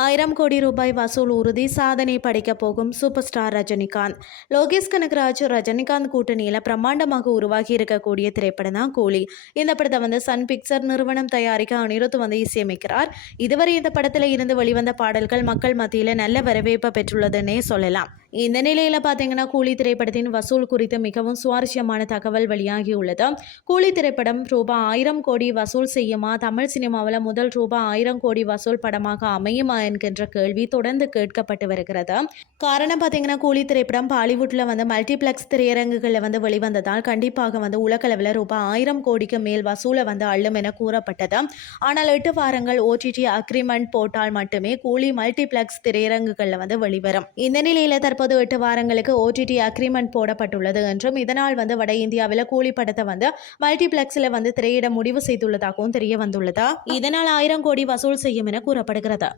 1000 கோடி ரூபாய் வசூல் உறுதி, சாதனை படைக்க போகும் சூப்பர் ஸ்டார் ரஜினிகாந்த். லோகேஷ் கனகராஜ் ரஜினிகாந்த் கூட்டணியில் பிரம்மாண்டமாக உருவாகி இருக்கக்கூடிய திரைப்படம் தான் கூலி. இந்த படத்தை சன் பிக்சர் நிறுவனம் தயாரிக்க அனிருத் இசையமைக்கிறார். இதுவரை இந்த படத்தில் இருந்து வெளிவந்த பாடல்கள் மக்கள் மத்தியில் நல்ல வரவேற்பை பெற்றுள்ளதுன்னே சொல்லலாம். இந்த நிலையில பாத்தீங்கன்னா கூலி திரைப்படத்தின் வசூல் குறித்து மிகவும் சுவாரஸ்யமான தகவல் வெளியாகியுள்ளது. கூலி திரைப்படம் ரூபாய் 1000 கோடி வசூல் செய்யுமா, தமிழ் சினிமாவில் முதல் ரூபாய் 1000 கோடி வசூல் படமாக அமையுமா என்கின்ற கேள்வி தொடர்ந்து கேட்கப்பட்டு வருகிறது. காரணம் பார்த்தீங்கன்னா கூலி திரைப்படம் பாலிவுட்ல மல்டிபிளெக்ஸ் திரையரங்குகளில் வெளிவந்ததால் கண்டிப்பாக உலகளவில் ரூபாய் 1000 கோடிக்கு மேல் வசூலை அள்ளும் என கூறப்பட்டது. ஆனால் 8 வாரங்கள் ஓடிடி அக்ரிமெண்ட் போட்டால் மட்டுமே கூலி மல்டிபிளெக்ஸ் திரையரங்குகளில் வெளிவரும். இந்த நிலையில தற்போது 8 வாரங்களுக்கு ஓடிடி அக்ரிமெண்ட் போடப்பட்டுள்ளது என்றும் இதனால் வட இந்தியாவில் கூலி படத்தை மல்டிபிளெக்ஸில் திரையிட முடிவு செய்துள்ளதாகவும் தெரிய வந்துள்ளதா. இதனால் 1000 கோடி வசூல் செய்யும் என கூறப்படுகிறது.